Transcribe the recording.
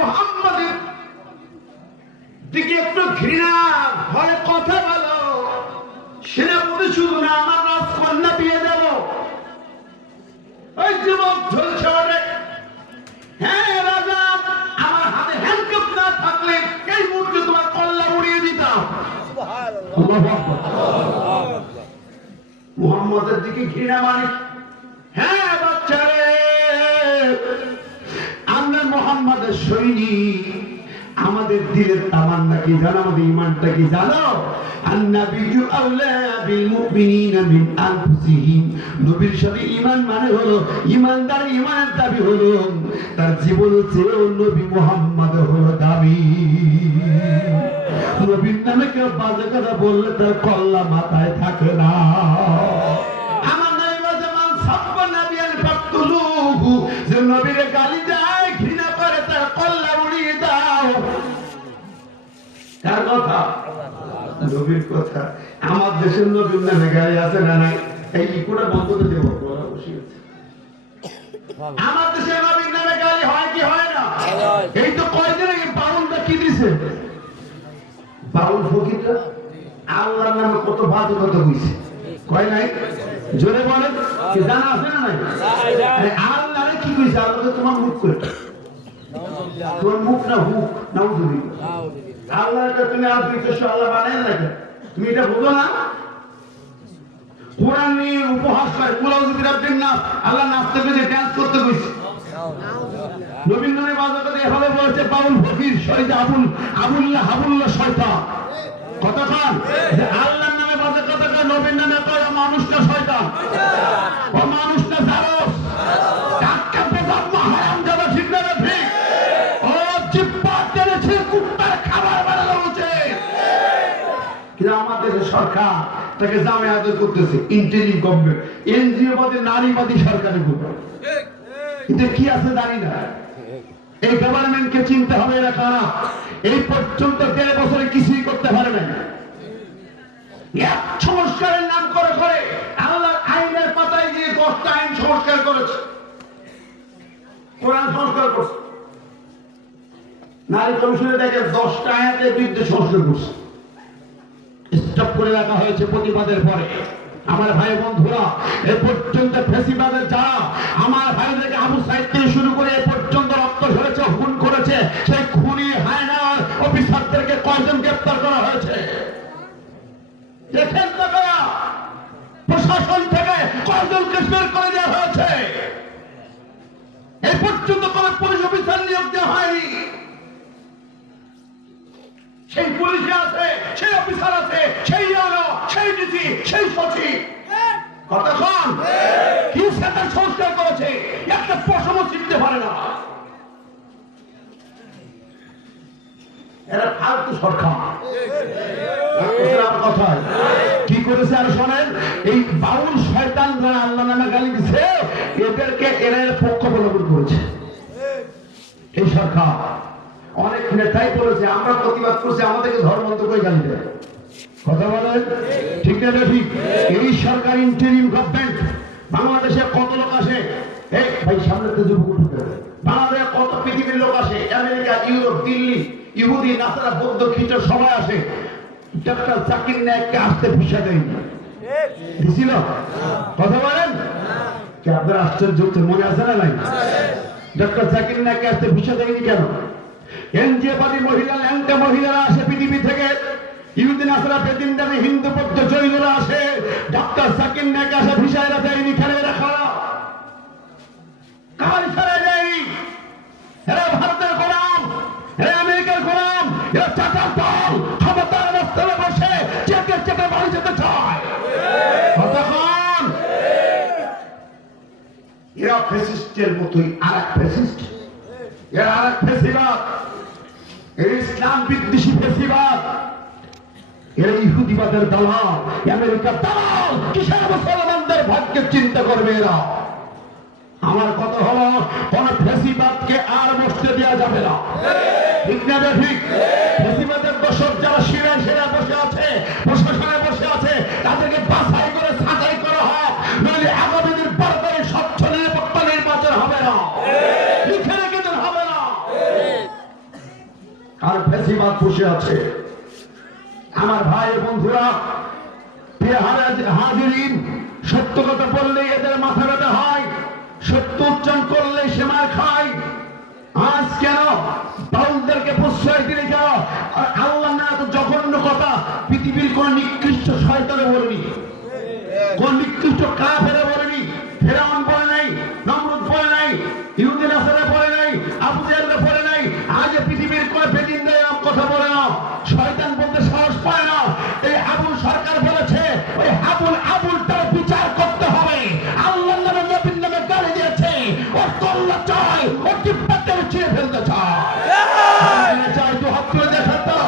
মুহাম্মাদের দিকে একটু ঘৃণা ভরে কথা বলো, সেনাপতি শুধু না আমার রাজকন্যা বিয়ে দেব। ওই যুবক ঝলছে ওরে, হ্যাঁ রাজা, আমার হাতে হ্যান্ডকাপ না থাকলে এই মুহূর্তে তোমার কল্লা উড়িয়ে দিতাম। মুহাম্মাদের দিকে ঘৃণা মানে, হ্যাঁ বাচ্চারে, আমরা মুহাম্মাদের সৈনিক। আমাদের দিলের তামান্না কি জানো? আমাদের ঈমানটা কি জানো? আন-নাবিয়্যু আওলা বিল মুমিনিনা মিন আনফুসিহিম। নবীর সাথে ঈমান মানে হলো, ঈমানদার ঈমানের দাবি হলো তার জীবনের চেয়েও নবী মুহাম্মদ হলো দাবি। নবীর নামে কেউ বাজে কথা বললে তার কল্লা মাথায় থাকে না। আমার নবী বলেছে, মান সাব্বা নাবিয়ান ফাকতুলুহু, যে নবীর গালি দেয়, ঘৃণা করে, তার কল্লা উড়িয়ে দাও। কার কথা? নবীর কথা। আমার দেশের নবীর নামে গালি আছে না নাই? এই ইকুটা বন্ধ করে দেব। আমার দেশে নবীর নামে গালি হয় কি হয় না? এই তো কয়দিন আগে বাউলটা কি দিছে, বাউল ফকিররা আল্লাহর নামে কত বাজে কথা কইছে, কয় নাই? জোরে বলেন, কি জানা আছে না নাই? আল্লাহরে কি কইছে? আল্লাহকে তোমার মুখ করে, তোমার মুখ না হুক, নাউজুবিল্লাহ। আল্লাহকে তুমি আর বিশেষ আল্লাহ বানায় না, তুমি এটা বুঝো না? কোরআন নিয়ে উপহাস করে, কুলাউযু বিরাব্বিন নাস, আল্লাহ নাচতে কইছে, ডান্স করতে কইছে। রবীন্দ্রনাথ বাজাতে এভাবে বলেছে, বাউল ফকির শহীদ আবুল্লাহ হাবুল্লাহ শয়তান। কতক্ষণ যে আল্লাহর নামে বাজে কথা কয়, নবীর নামে কয়, মানুষটা শয়তান, ও মানুষটা জারস, টাটকা বেজাম্মা হারামজাদা, ঠিক না ঠিক? ও জিহ্বা টেনেছে, কুত্তার খাবার বানানো উচিত। কিন্তু আমাদের সরকার তাকে জামে আদর করতেছে, ইন্টারিম গভর্নমেন্ট, এনজিওবাদী নারীবাদী সরকারি গভর্নমেন্ট। এটা কি আছে জানি না। এই গভর্নমেন্টকে চিনতে হবে এরা কারা। এই পর্যন্ত ১.৫ বছরে কিছুই করতে পারবে না। এক সংস্কারের নাম করে করে আল্লাহর আইনের পাতায় গিয়ে 10টা আইন সংস্কার করেছে, কোরআন সংস্কার করছে। নারী কমিশনে দেখে 10টা আয়াতের বিরুদ্ধে সংস্কার করছে, স্টপ করে রাখা হয়েছে প্রতিবাদের পরে। আমার ভাই বন্ধুরা, এ পর্যন্ত ফেসিবাদের যারা আমার ভাইদেরকে আবু সাইদ থেকে শুরু করে এ পর্যন্ত রক্ত ঝরেছে, খুন করেছে, সেই খুনি হায়নার অফিসারদেরকে কয়জন গ্রেফতার করা হয়েছে দেখেন তো? প্রশাসন থেকে কয়জনকে বের করে দেওয়া হয়েছে? এই পর্যন্ত কোন পুলিশ অফিসার নিয়োগ দেওয়া হয়নি। সেই পুলিশে আছে, সেই অফিসার আছে, সেই আলো, সেই ডিসি, সেই সচিব। কতক্ষণ কি সেটা সংস্কার করেছে, একটা পশম চিনতে পারে না। এরা ফালতু সরকার। কথা কি করেছে আর শোনেন, এই বাউল শয়তানরা আল্লাহ নামে গালি দিচ্ছে, এদেরকে এরা পক্ষ অবলম্বন করেছে এই সরকার। অনেক নেতাই বলেছে, আমরা প্রতিবাদ করছি, আমাদেরকে ধর্মান্তর করে গালি দেয়। কথা বলেন ঠিক না ঠিক? এই সরকার ইন্টারিম গভর্নমেন্ট। বাংলাদেশে কত লোক আসে, এই ভাই সামনে তো যুবক, বাংলাদেশে কত পৃথিবীর লোক আসে, আমেরিকা, ইউরোপ, দিল্লি, ইহুদি, নাসারা, বৌদ্ধ, খ্রিস্টান সবাই আসে। ডক্টর জাকির নায়েককে আসতে ভিসা দেয়নি, দিছিল? কথা বলেন, কি আপনারা আশ্চর্য হচ্ছে? মনে আছে না নাই? ডক্টর জাকির নায়েককে আসতে ভিসা দেয়নি কেন? এনজিওবাদী মহিলা, ল্যাংটা মহিলারা আসে পৃথিবী থেকে, ইহুদি, নাসারা, বেদিনদারি, হিন্দু, বৌদ্ধ, জৈনরা আসে। ডক্টর জাকির নায়েক আসে ভিসা এরা দেয়নি কেন? এরা খারাপ, কার ছাড়া দেয়নি? এরা ভারতের গোলাম, এরা আমেরিকার গোলাম, এরা চাচার দল, ক্ষমতার রাস্তায় বসে চেপে চেপে বাড়ি যেতে চায়। কতক্ষণ এরা ফ্যাসিস্টের মতোই আরেক ফ্যাসিস্ট, এরা আরেক ফ্যাসিবাদ, এর ইসলাম বিদ্বেষী ফ্যাসিবাদ, এরা ইহুদিবাদের দালাল, আমেরিকার দালাল। কিসের মুসলমানদের ভাগ্যের চিন্তা করবে এরা? আমার কথা হলো, কোন ফ্যাসিবাদকে আর বসতে দেওয়া যাবে না, ঠিক না ঠিক? ফ্যাসিবাদের দোষক যারা শিরায় সেরা বসে আছে, প্রশাসনে বসে আছে, তাদেরকে বাছাই করে ছাঁটাই করা হোক, নইলে আগামী দিন বারবারই স্বচ্ছ নিরপেক্ষ নির্বাচন হবে না, লিখে রেখে দেন, হবে না। ফ্যাসিবাদ বসে আছে। আমার ভাই বন্ধুরা, হাজিরিন, সত্য কথা বললে এদের মাথা ব্যথা হয়, সত্য উচ্চারণ করলে সে মার খায়। আজ কেন বাউলদেরকে প্রশ্রয় দিলে কেন? আর আল্লাহ না এত জঘন্য কথা পৃথিবীর কোন নিকৃষ্ট শয়তানে বলেনি, কোন নিকৃষ্ট কাফেরে বলেনি। ফেরাউন বলে নাই, নমরুদ বলে নাই, ইহুদি নাসারা বলে নাই, আবু জাহেল বলে নাই। আজ পৃথিবীর কোন বেদিনরা এরকম কথা বলে না, শয়তান বলতে সাহস পায় না। এই আবুল সরকার বলেছে ওই আবুলটার বিচার করতে হবে। আল্লাহর নামে নবীর নামে গালি দিয়েছে, ওর তল্লা চাই, ওর জিহ্বাকে ছিঁড়ে ফেলতে চায়। চাই তো হাত তুলে দেখার তো।